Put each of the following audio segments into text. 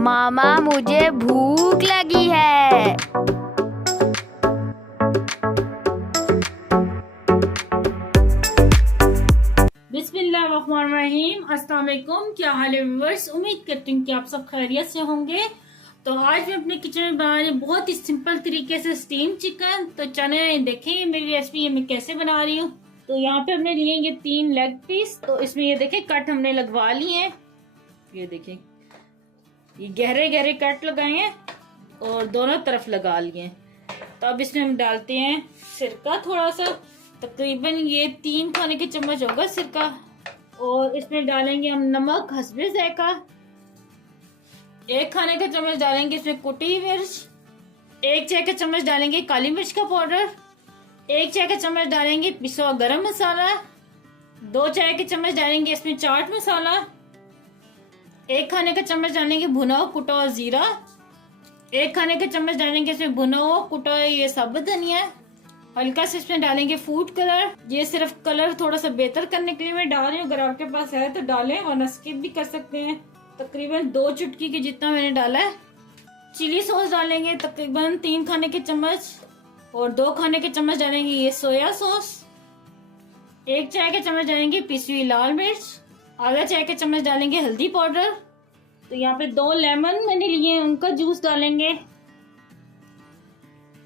मामा मुझे भूख लगी है। बिस्मिल्लाहिर्रहमानिर्रहीम। अस्सलाम वालेकुम। क्या हाल है व्यूअर्स? उम्मीद करती हूँ कि आप सब खैरियत से होंगे। तो आज मैं अपने किचन में बना रही हूँ बहुत ही सिंपल तरीके से स्टीम चिकन। तो चने देखें मेरी रेसिपी मैं कैसे बना रही हूँ। तो यहाँ पे हमने लिए ये 3 लेग पीस। तो इसमें ये देखें कट हमने लगवा लिए हैं। ये देखें ये गहरे गहरे कट लगाए हैं और दोनों तरफ लगा लिए हैं। तो अब इसमें हम डालते हैं सिरका थोड़ा सा, तकरीबन ये 3 खाने के चम्मच होगा सिरका। और इसमें डालेंगे हम नमक हस्बे ज़ायका। 1 खाने का चम्मच डालेंगे इसमें कुटी मिर्च। 1 चाय का चम्मच डालेंगे काली मिर्च का पाउडर। 1 चाय का चम्मच डालेंगे पिसा हुआ गरम मसाला। 2 चाय के चम्मच डालेंगे इसमें चाट मसाला। 1 खाने का चम्मच डालेंगे भुना हुआ कुटा हुआ जीरा। 1 खाने का चम्मच डालेंगे इसमें भुना हुआ कुटा हुआ ये साबुत धनिया। हल्का से इसमें डालेंगे फूड कलर। ये सिर्फ कलर थोड़ा सा बेहतर करने के लिए मैं डाल रही हूँ। अगर आपके पास है तो डालें वरना स्किप भी कर सकते हैं। तकरीबन 2 चुटकी के जितना मैंने डाला है। चिली सॉस डालेंगे तकरीबन 3 खाने के चम्मच। और 2 खाने के चम्मच डालेंगे ये सोया सॉस। 1 चाय के चम्मच डालेंगे पिसी हुई लाल मिर्च। आधा चाय के चम्मच डालेंगे हल्दी पाउडर। तो यहाँ पे 2 लेमन मैंने लिए हैं, उनका जूस डालेंगे।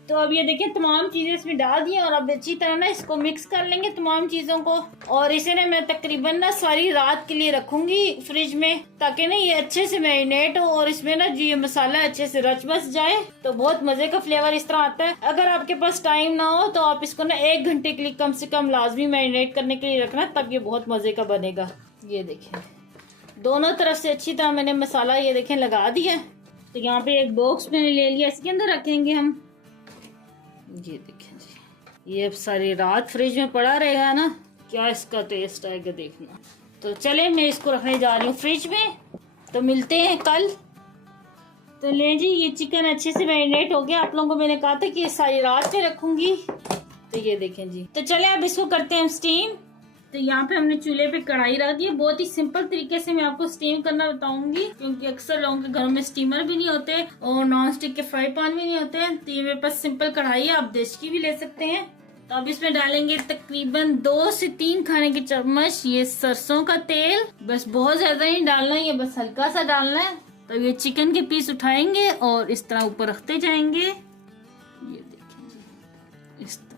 तो अब ये देखिए तमाम चीजें इसमें डाल दी हैं और अब अच्छी तरह ना इसको मिक्स कर लेंगे तमाम चीजों को। और इसे ना मैं तकरीबन ना सारी रात के लिए रखूंगी फ्रिज में, ताकि ना ये अच्छे से मैरिनेट हो और इसमें ना जो ये मसाला अच्छे से रच बस जाए। तो बहुत मजे का फ्लेवर इस तरह आता है। अगर आपके पास टाइम ना हो तो आप इसको ना 1 घंटे के लिए कम से कम लाजमी मैरिनेट करने के लिए रखना, तब ये बहुत मजे का बनेगा। ये देखें दोनों तरफ से अच्छी तरह मैंने मसाला ये देखें लगा दिया। तो यहाँ पे एक बॉक्स मैंने ले लिया, इसके अंदर रखेंगे हम। ये देखें जी ये अब सारी रात फ्रिज में पड़ा रहेगा ना, क्या इसका टेस्ट आएगा देखना। तो चले मैं इसको रखने जा रही हूँ फ्रिज में। तो मिलते हैं कल। तो ले जी ये चिकन अच्छे से मैरिनेट हो गया। आप लोगों को मैंने कहा था कि ये सारी रात में रखूंगी। तो ये देखें जी। तो चले अब इसको करते हैं स्टीम। तो यहाँ पे हमने चूल्हे पे कढ़ाई रख दी है। बहुत ही सिंपल तरीके से मैं आपको स्टीम करना बताऊंगी, क्योंकि अक्सर लोगों के घरों में स्टीमर भी नहीं होते और नॉन स्टिक के फ्राई पैन भी नहीं होते हैं। तो ये मेरे पास सिंपल कढ़ाई है, आप देश की भी ले सकते हैं। तो अब इसमें डालेंगे तकरीबन 2 से 3 खाने के चम्मच ये सरसों का तेल। बस बहुत ज्यादा नहीं डालना है, ये बस हल्का सा डालना है। तो ये चिकन के पीस उठाएंगे और इस तरह ऊपर रखते जाएंगे। ये देखिए इस तरह।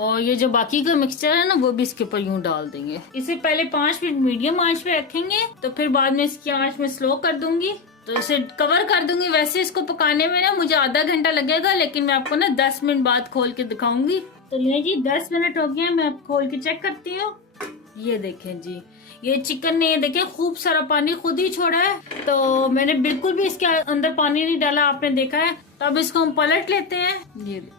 और ये जो बाकी का मिक्सचर है ना वो भी इसके ऊपर यूं डाल देंगे। इसे पहले 5 मिनट मीडियम आंच पे रखेंगे, तो फिर बाद में इसकी आंच में स्लो कर दूंगी। तो इसे कवर कर दूंगी। वैसे इसको पकाने में ना मुझे आधा घंटा लगेगा, लेकिन मैं आपको ना 10 मिनट बाद खोल के दिखाऊंगी। तो ये जी 10 मिनट हो गए, मैं अब खोल के चेक करती हूँ। ये देखें जी ये चिकन ने ये देखें खूब सारा पानी खुद ही छोड़ा है। तो मैंने बिल्कुल भी इसके अंदर पानी नहीं डाला, आपने देखा है। तो अब इसको हम पलट लेते हैं। ये देखें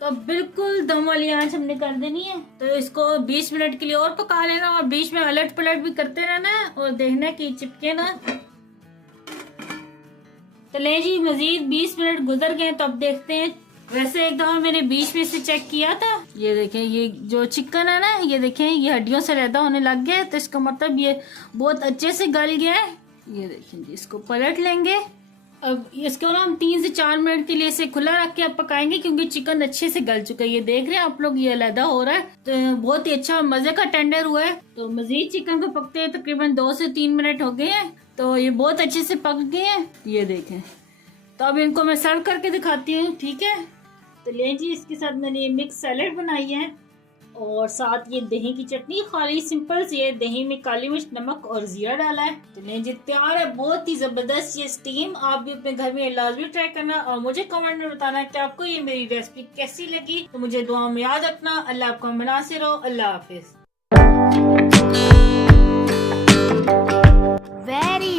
तो बिल्कुल दम वाली आंच हमने कर देनी है। तो इसको 20 मिनट के लिए और पका लेना और बीच में अलट पलट भी करते रहना है और देखना कि चिपके ना। तो ले जी मजीद 20 मिनट गुजर गए, तो अब देखते हैं। वैसे एक दफा मैंने बीच में से चेक किया था। ये देखें ये जो चिकन है ना, ये देखें ये हड्डियों से लैदा होने लग गया है। तो इसका मतलब ये बहुत अच्छे से गल गया है। ये देखें जी इसको पलट लेंगे। अब इसको ना हम 3 से 4 मिनट के लिए इसे खुला रख के अब पकाएंगे, क्योंकि चिकन अच्छे से गल चुका है। ये देख रहे हैं आप लोग ये अलहदा हो रहा है। तो बहुत ही अच्छा मजे का टेंडर हुआ है। तो मजीद चिकन को पकते हैं तकरीबन 2 से 3 मिनट हो गए हैं। तो ये बहुत अच्छे से पक गए हैं। ये देखें। तो अब इनको मैं सर्व करके दिखाती हूँ, ठीक है। तो ले जी इसके साथ मैंने ये मिक्स सैलेड बनाई है और साथ ये दही की चटनी, खाली सिंपल सी है। दही में काली मिर्च नमक और जीरा डाला है। तो ले जी तैयार है बहुत ही जबरदस्त ये स्टीम। आप भी अपने घर में लाजमी ट्राई करना और मुझे कमेंट में बताना कि आपको ये मेरी रेसिपी कैसी लगी। तो मुझे दुआ में याद रखना। अल्लाह आपको मनासिर हो। अल्लाह हाफिज। वेरी